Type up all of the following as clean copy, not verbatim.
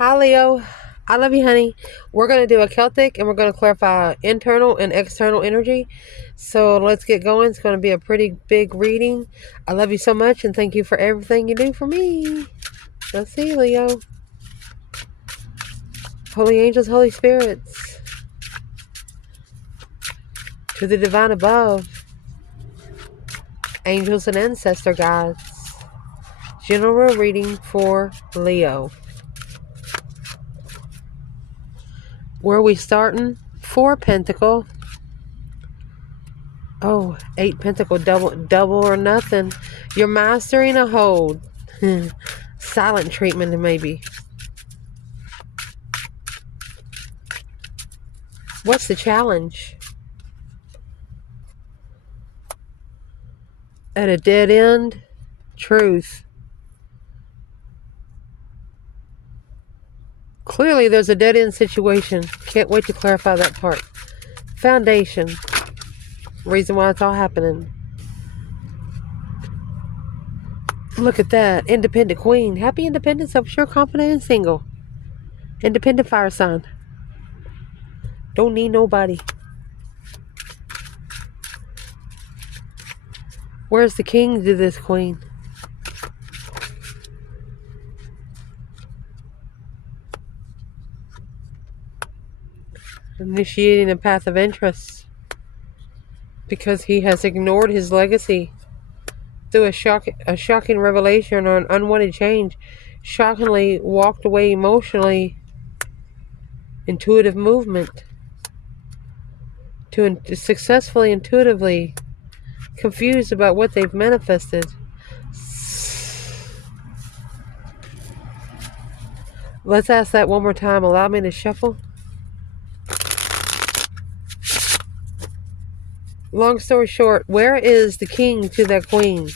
Hi, Leo. I love you, honey. We're going to do a Celtic and we're going to clarify internal and external energy. So let's get going. It's going to be a pretty big reading. I love you so much and thank you for everything you do for me. Let's see, Leo. Holy angels, Holy spirits, to the divine above, angels and ancestor guides. General reading for Leo. Where are we starting? 4 Pentacle. Oh, 8 Pentacle, double or nothing. You're mastering a hold. Silent treatment, maybe. What's the challenge? At a dead end? Truth. Clearly, there's a dead end situation. Can't wait to clarify that part. Foundation. Reason why it's all happening. Look at that. Independent queen. Happy independence. I'm sure confident and single. Independent fire sign. Don't need nobody. Where's the king to this queen? Initiating a path of interest. Because he has ignored his legacy. Through a shocking revelation or an unwanted change. Shockingly walked away emotionally. Intuitive movement. To successfully, intuitively confused about what they've manifested. Let's ask that one more time. Allow me to shuffle. Long story short, where is the king to that queen?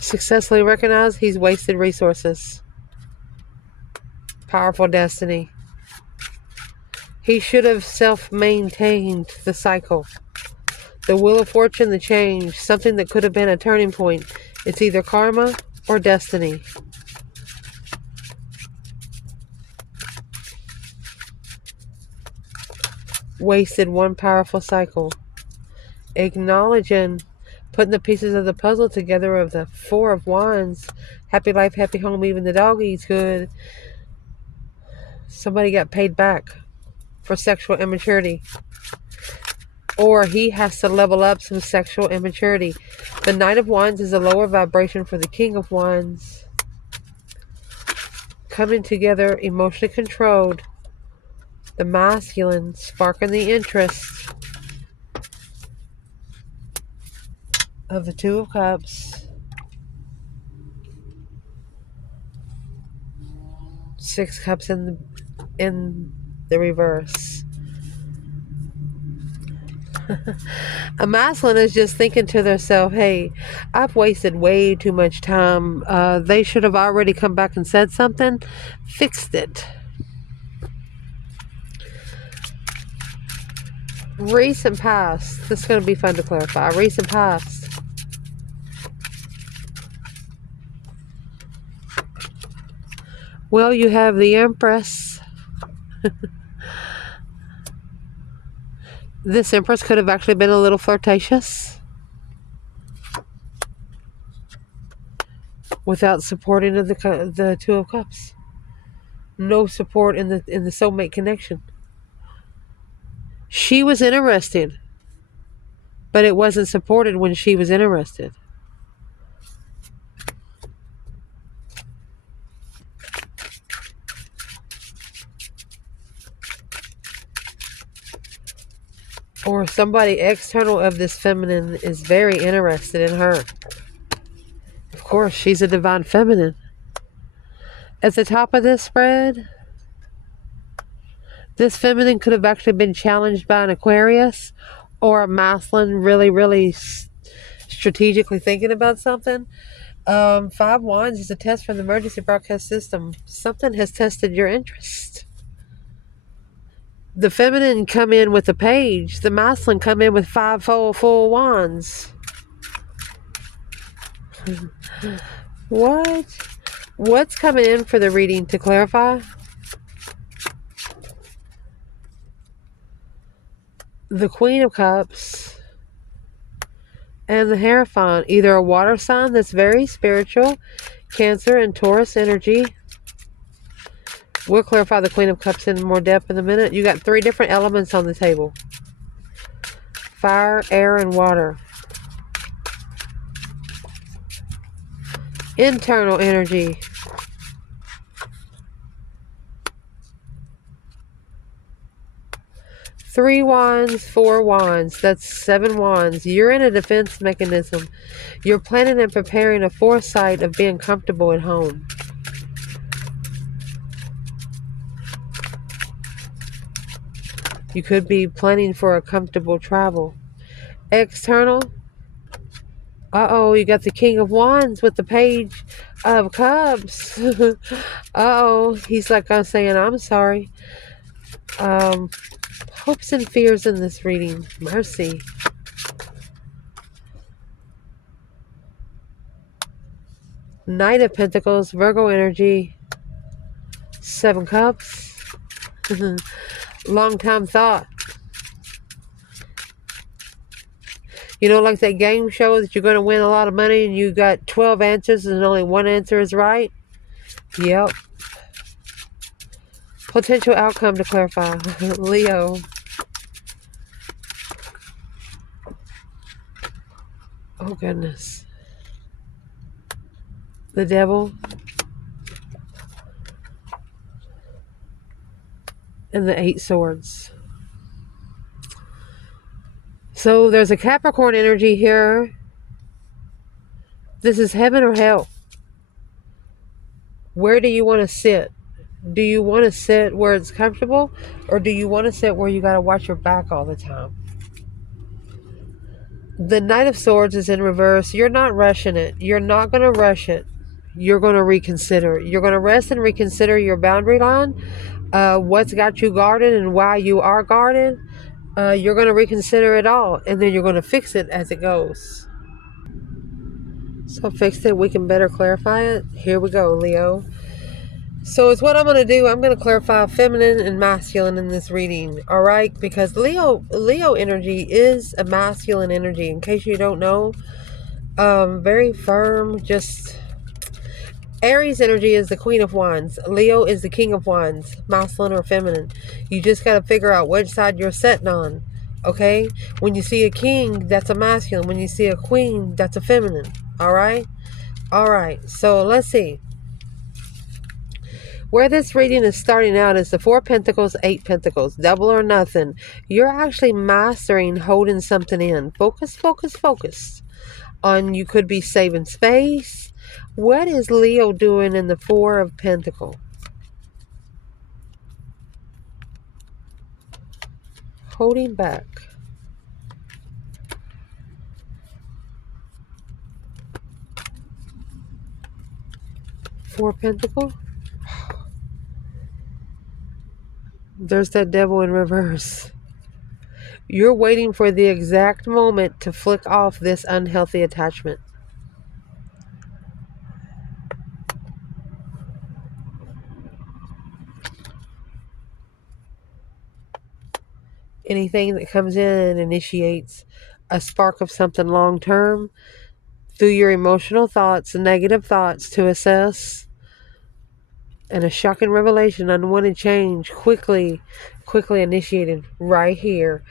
Successfully recognized he's wasted resources. Powerful destiny. He should have self-maintained the cycle. The wheel of fortune, the change, something that could have been a turning point. It's either karma or destiny. Wasted one powerful cycle. Acknowledging, putting the pieces of the puzzle together of the 4 of Wands. Happy life, happy home, even the dog eats good. Somebody got paid back for sexual immaturity. Or he has to level up some sexual immaturity. The Knight of Wands is a lower vibration for the King of Wands. Coming together, emotionally controlled. The masculine, sparking the interest of the 2 of Cups. 6 Cups in the reverse. A masculine is just thinking to themselves, hey, I've wasted way too much time. They should have already come back and said something. Fixed it. Recent past. This is going to be fun to clarify. Recent past. Well, you have the Empress. This Empress could have actually been a little flirtatious. Without supporting the 2 of Cups. No support in the soulmate connection. She was interested, but it wasn't supported when she was interested. Or somebody external of this feminine is very interested in her. Of course, she's a divine feminine. At the top of this spread, this feminine could have actually been challenged by an Aquarius or a masculine really strategically thinking about something. 5 Wands is a test from the emergency broadcast system. Something has tested your interest. The feminine come in with the page. The masculine come in with 5 full wands. What? What's coming in for the reading to clarify? The Queen of Cups and the Hierophant. Either a water sign that's very spiritual, Cancer and Taurus energy. We'll clarify the Queen of Cups in more depth in a minute. You got 3 different elements on the table. Fire, air, and water. Internal energy. Three wands, 4 wands. That's 7 wands. You're in a defense mechanism. You're planning and preparing a foresight of being comfortable at home. You could be planning for a comfortable travel. External. Uh-oh, you got the King of Wands with the Page of Cups. Uh-oh, he's like I'm saying, I'm sorry. Hopes and fears in this reading. Mercy. Knight of Pentacles, Virgo energy. 7 Cups. Long time thought. You know, like that game show that you're going to win a lot of money and you got 12 answers and only 1 answer is right? Yep. Potential outcome to clarify. Leo. Oh, goodness. The Devil. And the 8 Swords. So there's a Capricorn energy here. This is heaven or hell. Where do you want to sit? Do you want to sit where it's comfortable? Or do you want to sit where you got to watch your back all the time? The Knight of Swords is in reverse. You're not rushing it. You're not going to rush it. You're going to reconsider. You're going to rest and reconsider your boundary line. What's got you guarded and why you are guarded. You're going to reconsider it all. And then you're going to fix it as it goes. So fix it. We can better clarify it. Here we go, Leo. So it's what I'm going to do. I'm going to clarify feminine and masculine in this reading. All right? Because Leo energy is a masculine energy. In case you don't know. Very firm. Just Aries energy is the Queen of Wands. Leo is the King of Wands. Masculine or feminine. You just got to figure out which side you're sitting on. Okay? When you see a king, that's a masculine. When you see a queen, that's a feminine. All right? All right. So let's see. Where this reading is starting out is the 4 Pentacles, 8 Pentacles. Double or nothing. You're actually mastering holding something in. Focus, focus, focus. On you could be saving space. What is Leo doing in the 4 of Pentacles? Holding back. 4 Pentacles. There's that Devil in reverse. You're waiting for the exact moment to flick off this unhealthy attachment. Anything that comes in and initiates a spark of something long term through your emotional thoughts and negative thoughts to assess, and a shocking revelation, unwanted change, quickly initiated right here.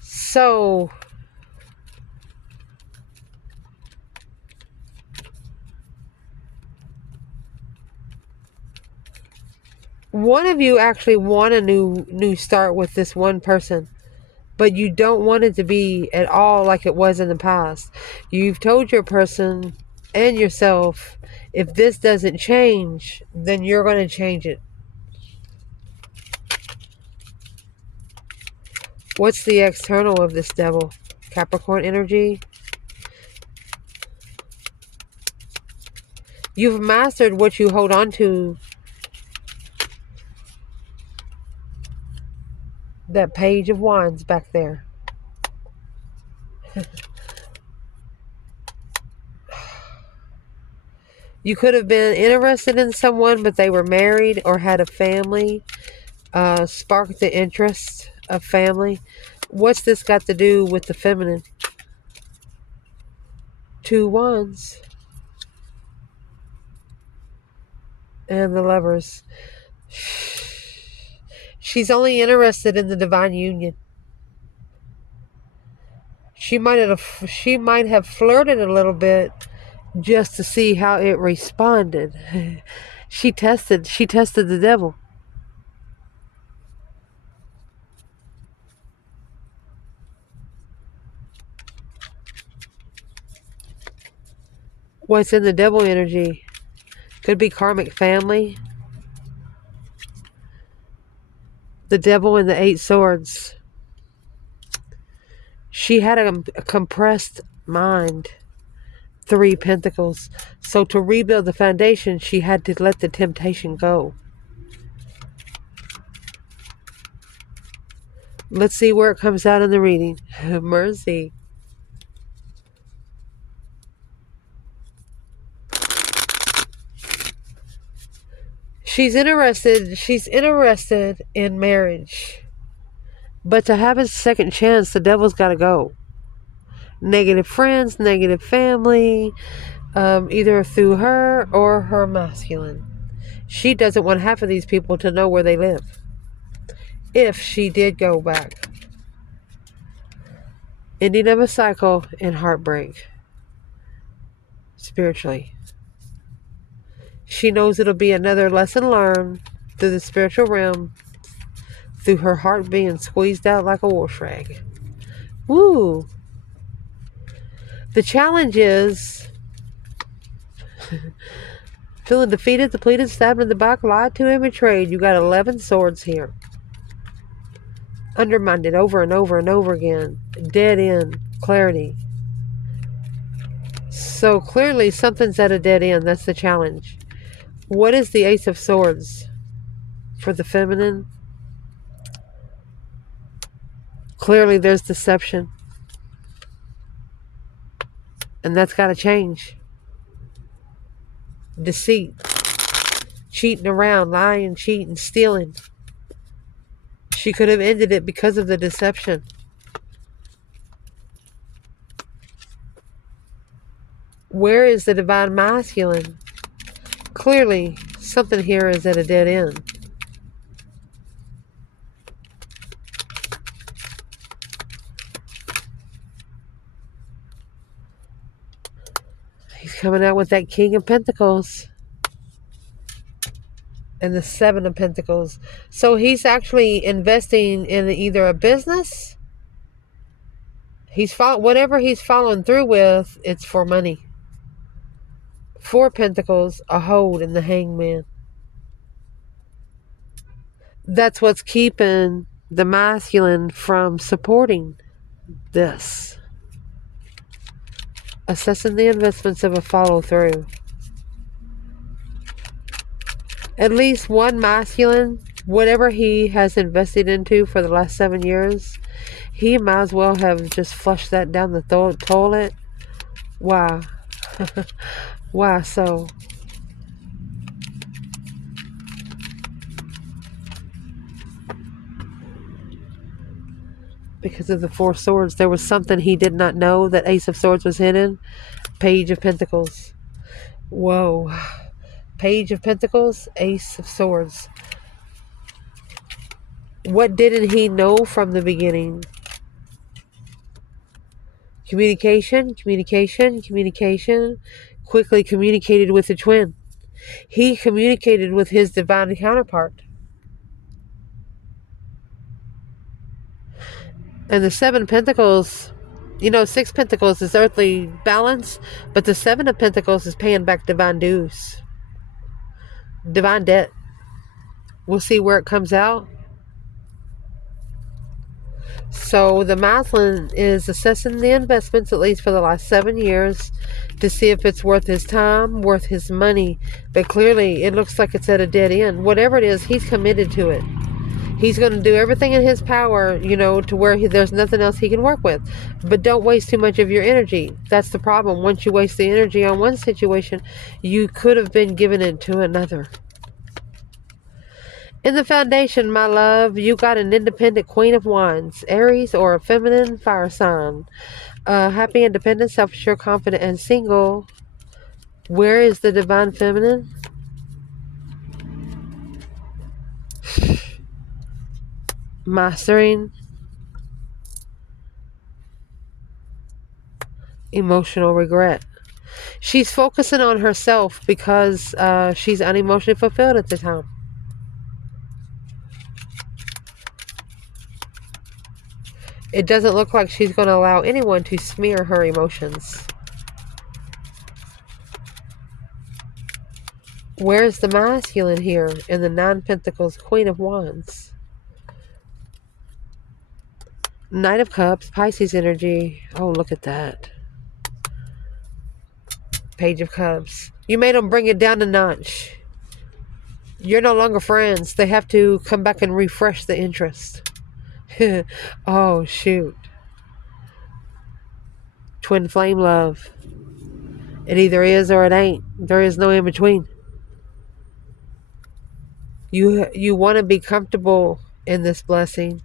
So one of you actually want a new start with this one person, but you don't want it to be at all like it was in the past. You've told your person and yourself, if this doesn't change, then you're going to change it. What's the external of this Devil? Capricorn energy. You've mastered what you hold on to. That Page of Wands back there. You could have been interested in someone, but they were married or had a family. Sparked the interest of family. What's this got to do with the feminine? 2 wands. And the Lovers. She's only interested in the divine union. She might have flirted a little bit just to see how it responded. She tested the devil. What's in the devil energy? Could be karmic family. The devil and the 8 swords. She had a compressed mind. 3 pentacles. So to rebuild the foundation, she had to let the temptation go. Let's see where it comes out in the reading. Mercy. She's interested in marriage. But to have a second chance, the devil's got to go. Negative friends, negative family, either through her or her masculine. She doesn't want half of these people to know where they live. If she did go back. Ending of a cycle and heartbreak. Spiritually. She knows it'll be another lesson learned through the spiritual realm. Through her heart being squeezed out like a wash rag. Woo! The challenge is feeling defeated, depleted, stabbed in the back, lied to, and betrayed. You got 11 swords here. Undermined over and over and over again. Dead end. Clarity. So clearly something's at a dead end. That's the challenge. What is the Ace of Swords for the feminine? Clearly there's deception. And that's got to change. Deceit. Cheating around, lying, cheating, stealing. She could have ended it because of the deception. Where is the divine masculine? Clearly, something here is at a dead end. He's coming out with that King of Pentacles. And the 7 of Pentacles. So he's actually investing in either a business. Whatever he's following through with, it's for money. 4 Pentacles, a hold, and the Hangman. That's what's keeping the masculine from supporting this. Assessing the investments of a follow through. At least one masculine, whatever he has invested into for the last 7 years, he might as well have just flushed that down the toilet. Why? Why so? Because of the 4 swords. There was something he did not know that Ace of Swords was hidden. Page of Pentacles. Whoa. Page of Pentacles, Ace of Swords. What didn't he know from the beginning? Communication, communication, communication. Quickly communicated with the twin. He communicated with his divine counterpart. And the 7 Pentacles, 6 Pentacles is earthly balance, but the 7 of Pentacles is paying back divine dues. Divine debt. We'll see where it comes out. So the masculine is assessing the investments, at least for the last 7 years, to see if it's worth his time, worth his money. But clearly it looks like it's at a dead end. Whatever it is, he's committed to it. He's going to do everything in his power, to where there's nothing else he can work with. But don't waste too much of your energy. That's the problem. Once you waste the energy on one situation, you could have been given it to another. In the foundation, my love, you got an independent Queen of Wands, Aries, or a feminine fire sign. Happy, independent, self-assured, confident, and single. Where is the divine feminine? Mastering emotional regret. She's focusing on herself because she's unemotionally fulfilled at the time. It doesn't look like she's going to allow anyone to smear her emotions. Where's the masculine here in the Nine Pentacles, Queen of Wands? Knight of Cups, Pisces energy. Oh, look at that. Page of Cups. You made them bring it down a notch. You're no longer friends. They have to come back and refresh the interest. Oh, shoot. Twin flame love. It either is or it ain't. There is no in between. You want to be comfortable in this blessing.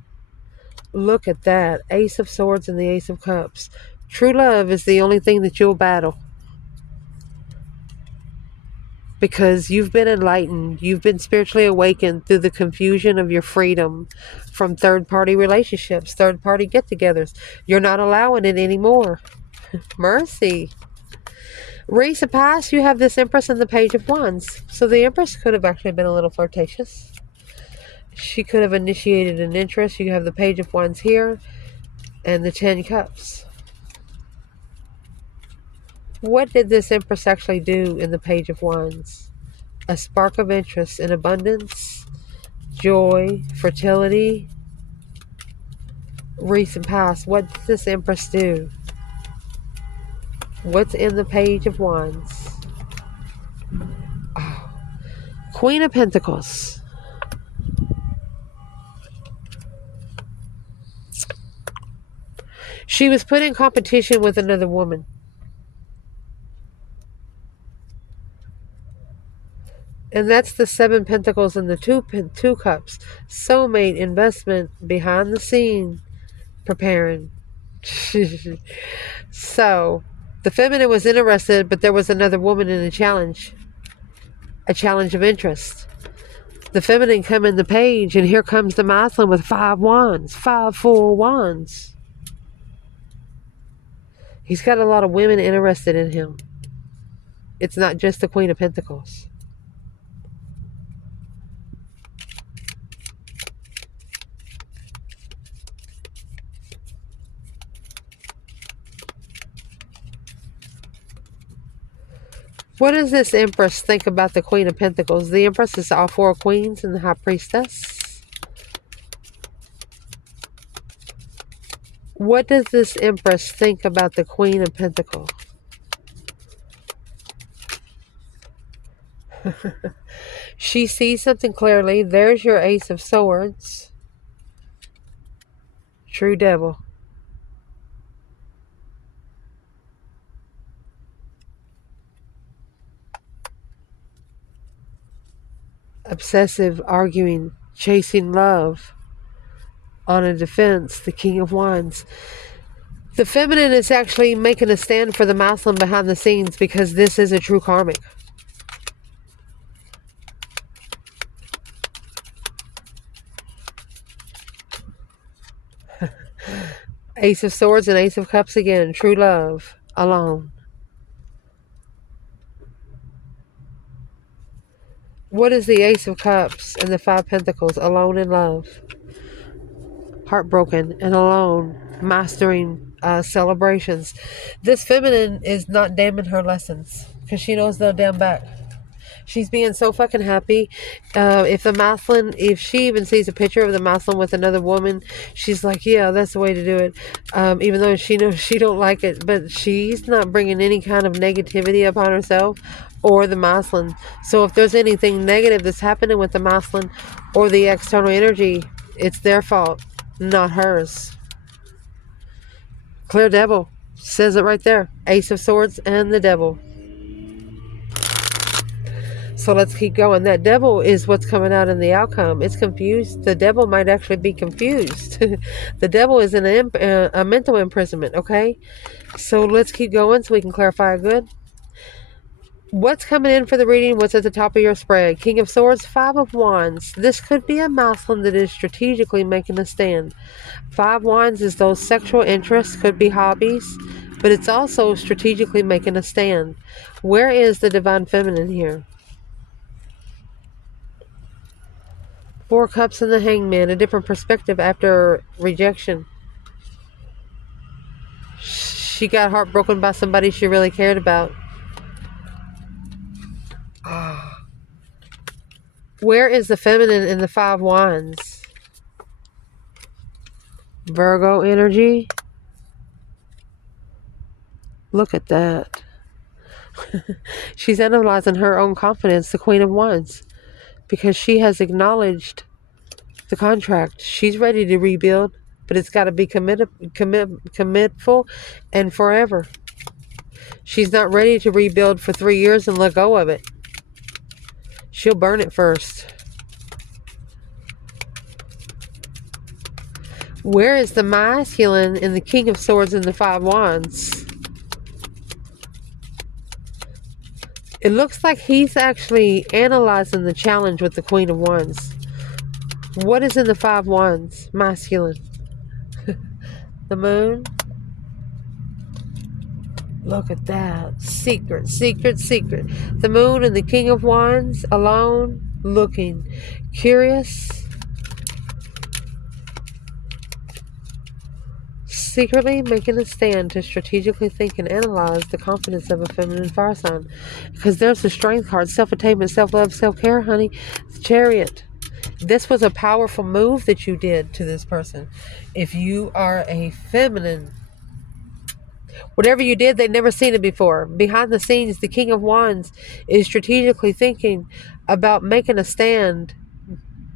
Look at that. Ace of Swords and the Ace of Cups. True love is the only thing that you'll battle. Because you've been enlightened. You've been spiritually awakened through the confusion of your freedom from third-party relationships, third-party get-togethers. You're not allowing it anymore. Mercy. Race of Past, you have this Empress and the Page of Wands. So the Empress could have actually been a little flirtatious. She could have initiated an interest. You have the Page of Wands here and the 10 Cups. What did this Empress actually do in the Page of Wands? A spark of interest in abundance, joy, fertility, recent past. What did this Empress do? What's in the Page of Wands? Oh. Queen of Pentacles. She was put in competition with another woman. And that's the 7 Pentacles and the 2 Cups. Soulmate, investment, behind the scene, preparing. So, the feminine was interested, but there was another woman in a challenge. A challenge of interest. The feminine come in the page, and here comes the masculine with 5 wands. 5 full wands. He's got a lot of women interested in him. It's not just the Queen of Pentacles. What does this Empress think about the Queen of Pentacles? The Empress is all 4 queens and the High Priestess. What does this Empress think about the Queen of Pentacles? She sees something clearly. There's your Ace of Swords. True Devil. Obsessive, arguing, chasing love. On a defense, the King of Wands. The feminine is actually making a stand for the masculine behind the scenes because this is a true karmic. Ace of Swords and Ace of Cups again. True love. Alone. What is the Ace of Cups and the 5 Pentacles? Alone in love. Heartbroken and alone. Mastering celebrations. This feminine is not damning her lessons because she knows they'll dam back. She's being so fucking happy. If she even sees a picture of the masculine with another woman, she's like, yeah, that's the way to do it. Even though she knows she don't like it, but she's not bringing any kind of negativity upon herself or the masculine. So if there's anything negative that's happening with the masculine or the external energy, It's their fault, not hers. Clear devil. Says it right there. Ace of Swords and the devil. So let's keep going. That devil is what's coming out in the outcome. It's confused. The devil might actually be confused. The devil is in a mental imprisonment, okay? So let's keep going so we can clarify good. What's coming in for the reading? What's at the top of your spread? King of Swords, Five of Wands. This could be a masculine that is strategically making a stand. Five Wands is those sexual interests, could be hobbies, but it's also strategically making a stand. Where is the divine feminine here? Four Cups and the Hangman, a different perspective after rejection. She got heartbroken by somebody she really cared about. Where is the feminine in the Five Wands? Virgo energy. Look at that. She's analyzing her own confidence, the Queen of Wands, because she has acknowledged the contract. She's ready to rebuild, but it's got to be commitful and forever. She's not ready to rebuild for 3 years and let go of it. She'll burn it first. Where is the masculine in the King of Swords and the Five Wands? It looks like he's actually analyzing the challenge with the Queen of Wands. What is in the Five Wands? Masculine. The Moon. Look at that. Secret, secret, secret. The Moon and the King of Wands alone, looking. Curious. Secretly making a stand to strategically think and analyze the confidence of a feminine fire sign. Because there's the Strength card. Self-attainment, self-love, self-care, honey. The Chariot. This was a powerful move that you did to this person. If you are a feminine, whatever you did, they'd never seen it before. Behind the scenes, the King of Wands is strategically thinking about making a stand.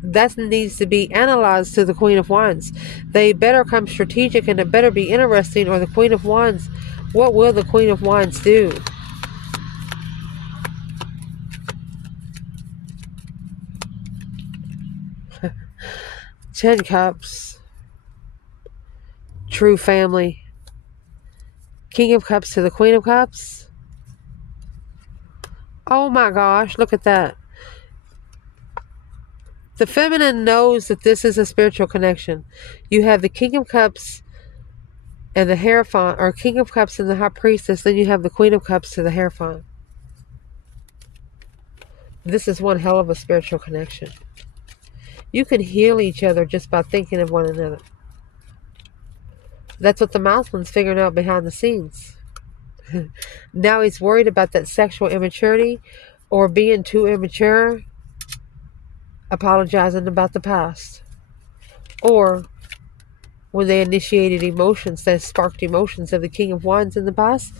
That needs to be analyzed to the Queen of Wands. They better come strategic and it better be interesting, or the Queen of Wands, what will the Queen of Wands do? Ten Cups. True family. King of Cups to the Queen of Cups. Oh my gosh, look at that. The feminine knows that this is a spiritual connection. You have the King of Cups and the Hierophant, or King of Cups and the High Priestess. Then you have the Queen of Cups to the Hierophant. This is one hell of a spiritual connection. You can heal each other just by thinking of one another. That's what the masculine's figuring out behind the scenes. Now he's worried about that sexual immaturity or being too immature, apologizing about the past. Or when they initiated emotions, that sparked emotions of the King of Wands in the past,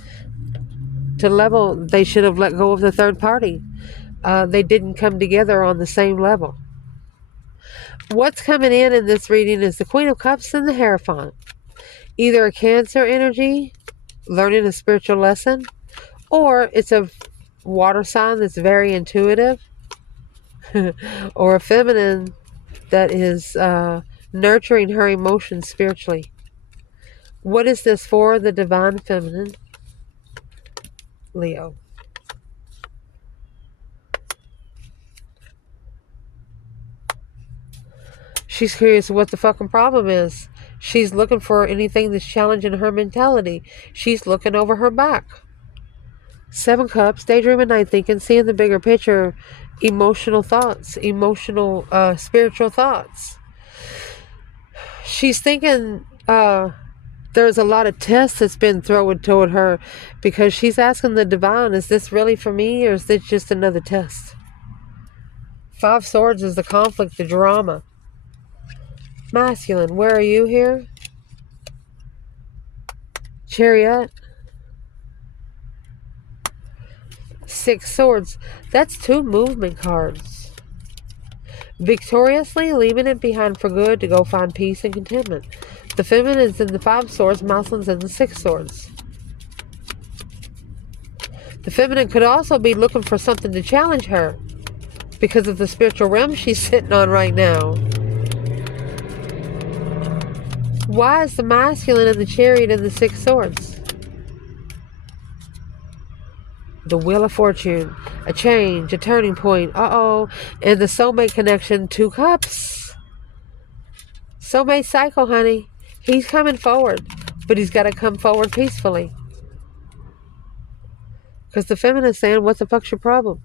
to level, they should have let go of the third party. They didn't come together on the same level. What's coming in this reading is the Queen of Cups and the Hierophant. Either a Cancer energy, learning a spiritual lesson, or it's a water sign that's very intuitive, or a feminine that is nurturing her emotions spiritually. What is this for? The divine feminine, Leo. She's curious what the fucking problem is. She's looking for anything that's challenging her mentality. She's looking over her back. Seven Cups, daydreaming, night thinking, seeing the bigger picture, emotional thoughts, spiritual thoughts. She's thinking there's a lot of tests that's been thrown toward her, because she's asking the divine, is this really for me, or is this just another test? Five Swords is the conflict, the drama. Masculine, where are you here? Chariot. Six Swords. That's two movement cards. victoriously leaving it behind for good to go find peace and contentment. The feminine is in the 5 swords, masculine's in the 6 swords. The feminine could also be looking for something to challenge her because of the spiritual realm she's sitting on right now. Why is the masculine in the chariot in the 6 swords? The wheel of fortune, a change, a turning point, and the soulmate connection, 2 cups. Soulmate cycle, honey. He's coming forward, but he's got to come forward peacefully. Because the feminine is saying, what the fuck's your problem?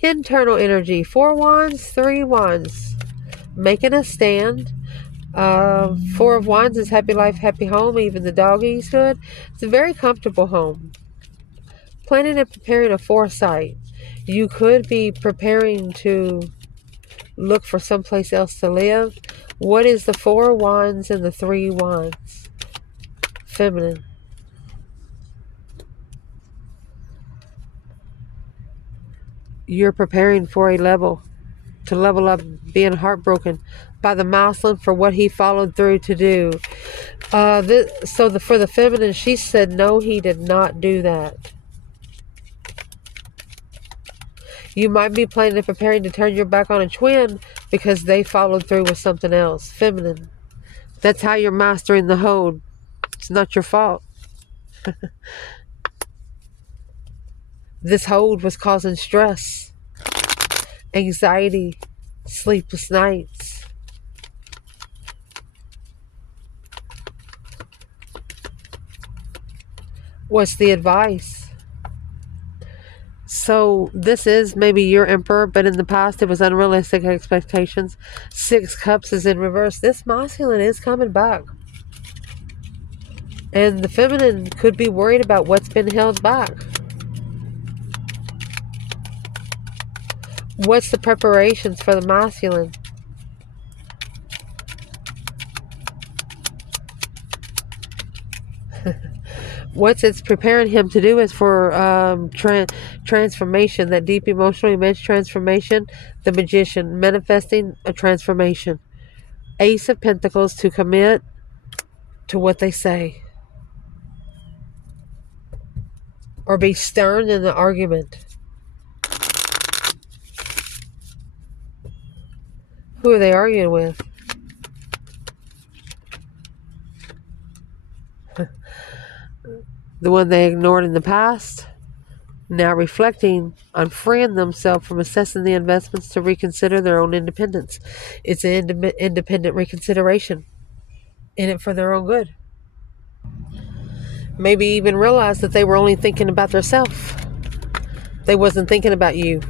Internal energy, 4 wands, 3 wands. Making a stand. 4 of wands is happy life, happy home. Even the doggy's good. It's a very comfortable home. Planning and preparing a foresight. You could be preparing to look for someplace else to live. What is the 4 wands and the 3 wands? Feminine. You're preparing for a level, to level up, being heartbroken by the masculine for what he followed through to do. For the feminine, she said, no, he did not do that. You might be planning and preparing to turn your back on a twin because they followed through with something else. Feminine. That's how you're mastering the hold. It's not your fault. This hold was causing stress, anxiety, sleepless nights. What's the advice? So this is maybe your emperor, but in the past it was unrealistic expectations. 6 cups is in reverse. This masculine is coming back. And the feminine could be worried about what's been held back. What's the preparations for the masculine? What it's preparing him to do is for transformation, that deep emotional immense transformation. The magician, manifesting a transformation. Ace of Pentacles, to commit to what they say. Or be stern in the argument. Who are they arguing with? The one they ignored in the past, now reflecting on freeing themselves from assessing the investments to reconsider their own independence. It's an independent reconsideration, in it for their own good. Maybe even realize that they were only thinking about themselves. They wasn't thinking about you.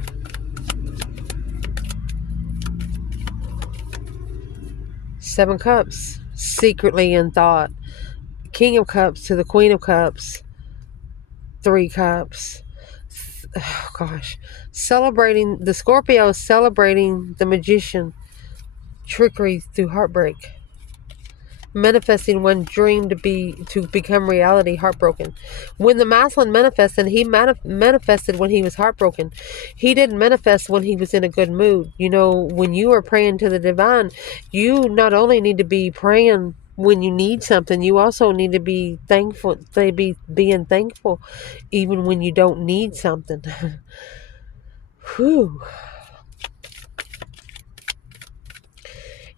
Seven Cups, secretly in thought. King of Cups to the Queen of Cups. 3 Cups. Oh gosh. Celebrating, the Scorpio is celebrating the magician. Trickery through heartbreak. Manifesting one dream to become reality, heartbroken. When the masculine manifested, he manifested when he was heartbroken. He didn't manifest when he was in a good mood. You know, when you are praying to the divine, you not only need to be praying when you need something, you also need to be thankful. Being thankful even when you don't need something. Whew.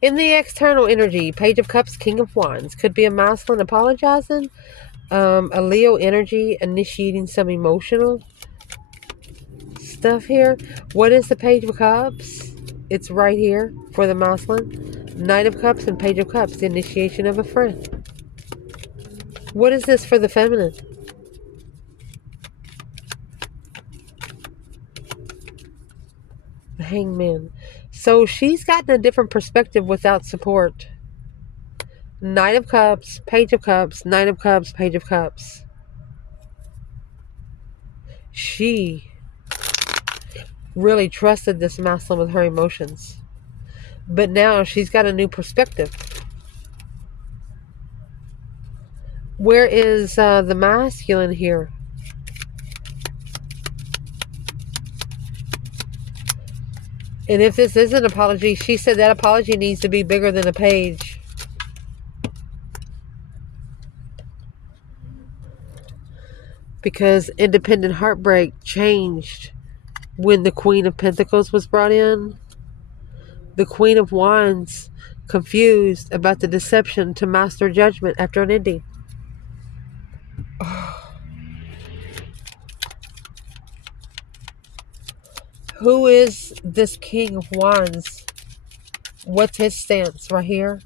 In the external energy, Page of Cups, King of Wands. Could be a masculine apologizing. A Leo energy initiating some emotional stuff here. What is the Page of Cups? It's right here for the masculine. Knight of Cups and Page of Cups. The initiation of a friend. What is this for the feminine? The Hangman. So she's gotten a different perspective without support. Knight of Cups, Page of Cups, Knight of Cups, Page of Cups. She really trusted this masculine with her emotions. But now she's got a new perspective. Where is the masculine here? And if this is an apology, she said that apology needs to be bigger than a page. Because independent heartbreak changed when the Queen of Pentacles was brought in. The Queen of Wands confused about the deception to master judgment after an ending. Who is this King of Wands? What's his stance right here?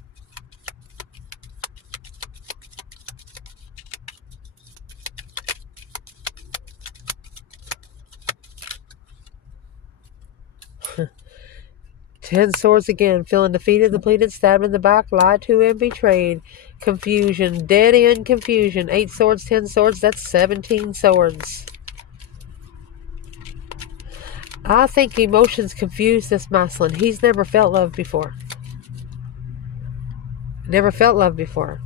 Ten Swords again. Feeling defeated, depleted, stabbed in the back, lied to and betrayed. Confusion. Dead end confusion. 8 swords, 10 swords. That's 17 swords. I think emotions confuse this masculine. He's never felt love before. Never felt love before.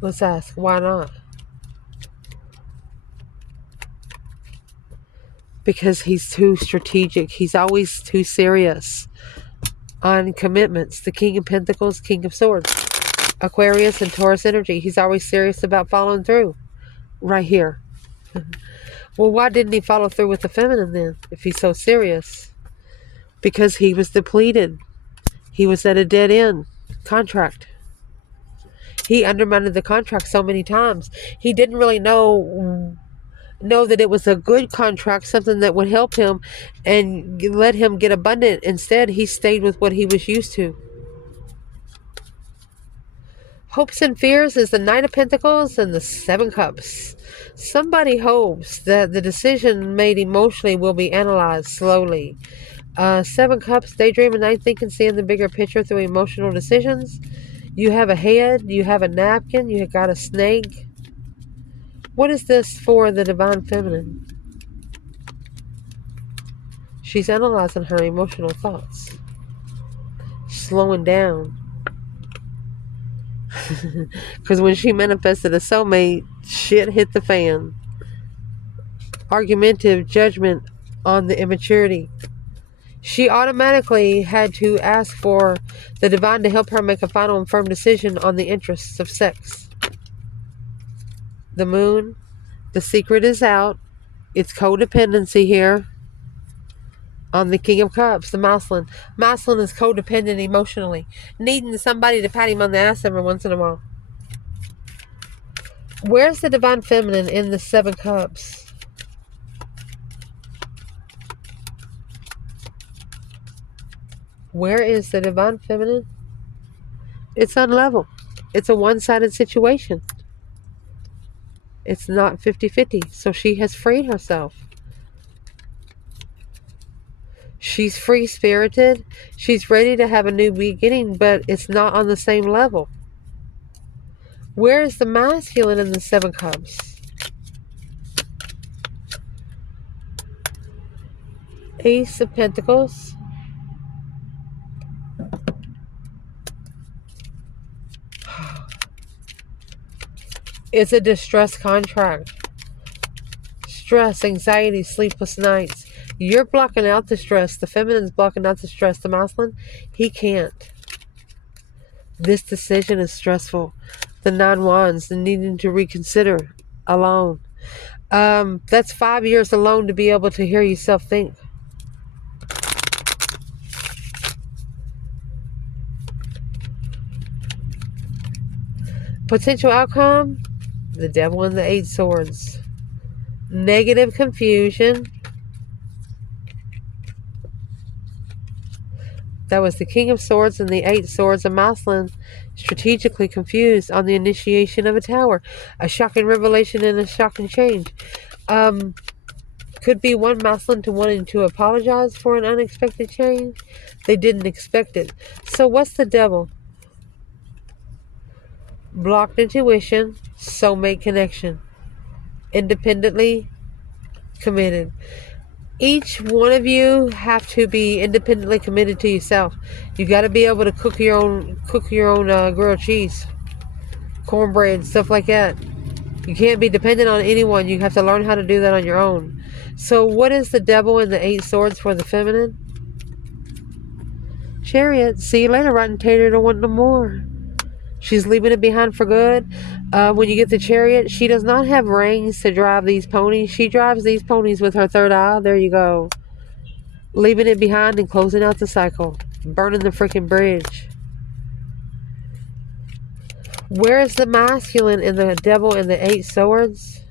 Let's ask, why not? Because he's too strategic. He's always too serious on commitments. The King of Pentacles, King of Swords. Aquarius and Taurus energy. He's always serious about following through. Right here. Well, why didn't he follow through with the feminine then, if he's so serious? Because he was depleted. He was at a dead end contract. He undermined the contract so many times. He didn't really know that it was a good contract, something that would help him and let him get abundant. Instead, he stayed with what he was used to. Hopes and fears is the Knight of Pentacles and the 7 Cups. Somebody hopes that the decision made emotionally will be analyzed slowly. 7 Cups, daydreaming, night thinking, seeing the bigger picture through emotional decisions. You have a head, you have a napkin, you got a snake. What is this for the Divine Feminine? She's analyzing her emotional thoughts. Slowing down. Because when she manifested a soulmate, shit hit the fan. Argumentative judgment on the immaturity. She automatically had to ask for the divine to help her make a final and firm decision on the interests of sex. The Moon, the secret is out. It's codependency here. On the King of Cups, the masculine. Masculine is codependent emotionally, needing somebody to pat him on the ass every once in a while. Where's the Divine Feminine in the 7 Cups? Where is the Divine Feminine? It's unlevel. It's a one-sided situation. It's not 50-50. So she has freed herself. She's free-spirited. She's ready to have a new beginning, but it's not on the same level. Where is the masculine in the 7 Cups? Ace of Pentacles. It's a distress contract. Stress, anxiety, sleepless nights. You're blocking out the stress. The feminine's blocking out the stress. The masculine, he can't. This decision is stressful. The 9 Wands, the needing to reconsider alone. That's 5 years alone to be able to hear yourself think. Potential outcome, the Devil and the 8 Swords. Negative confusion. That was the King of Swords and the 8 Swords of masculine, strategically confused on the initiation of a tower. A shocking revelation and a shocking change. Could be one masculine to wanting to apologize for an unexpected change. They didn't expect it. So what's the Devil? Blocked intuition, soulmate connection. Independently committed. Each one of you have to be independently committed to yourself. You got to be able to cook your own grilled cheese, cornbread, stuff like that. You can't be dependent on anyone. You have to learn how to do that on your own. So what is the devil in the 8 swords for the feminine? Chariot. See you later, rotten tater. Don't want no more. She's leaving it behind for good. When you get the chariot, she does not have reins to drive these ponies. She drives these ponies with her third eye. There you go. Leaving it behind and closing out the cycle. Burning the freaking bridge. Where is the masculine in the devil in the 8 swords?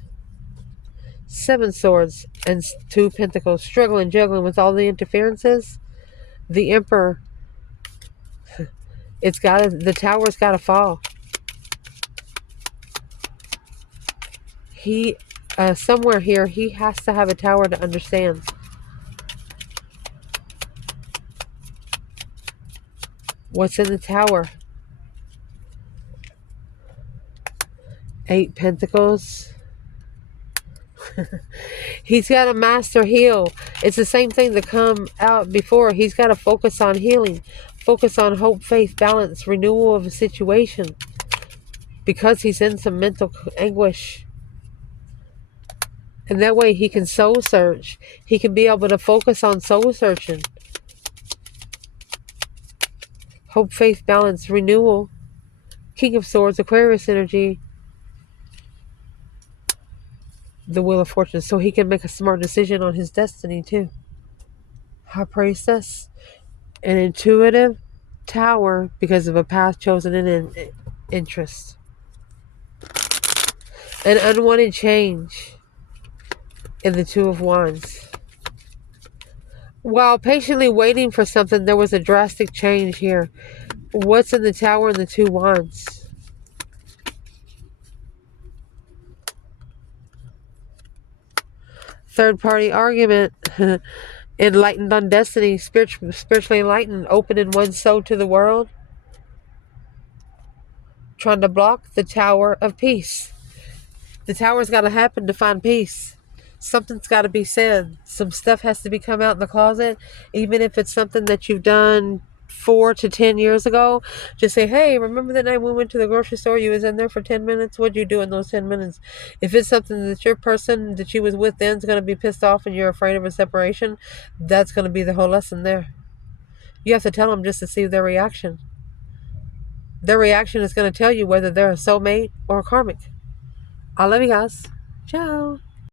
7 swords and 2 pentacles. Struggling, juggling with all the interferences. The emperor. The tower's gotta fall. He, somewhere here, he has to have a tower to understand. What's in the tower? 8 pentacles. He's got to master heal. It's the same thing that come out before. He's got to focus on healing. Focus on hope, faith, balance, renewal of a situation. Because he's in some mental anguish. And that way he can soul search. He can be able to focus on soul searching. Hope, faith, balance, renewal. King of Swords, Aquarius energy. The Wheel of Fortune. So he can make a smart decision on his destiny too. High Priestess. An intuitive tower because of a path chosen in interest. An unwanted change in the Two of Wands. While patiently waiting for something, there was a drastic change here. What's in the tower and the 2 wands? Third party argument. Enlightened on destiny. Spiritually enlightened. Open in one's soul to the world. Trying to block the tower of peace. The tower's got to happen to find peace. Something's got to be said. Some stuff has to be come out in the closet. Even if it's something that you've done 4 to 10 years ago. Just say, hey, remember that night we went to the grocery store? You was in there for 10 minutes? What'd you do in those 10 minutes? If it's something that your person that you was with then is going to be pissed off and you're afraid of a separation, that's going to be the whole lesson there. You have to tell them just to see their reaction. Their reaction is going to tell you whether they're a soulmate or a karmic. I love you guys. Ciao.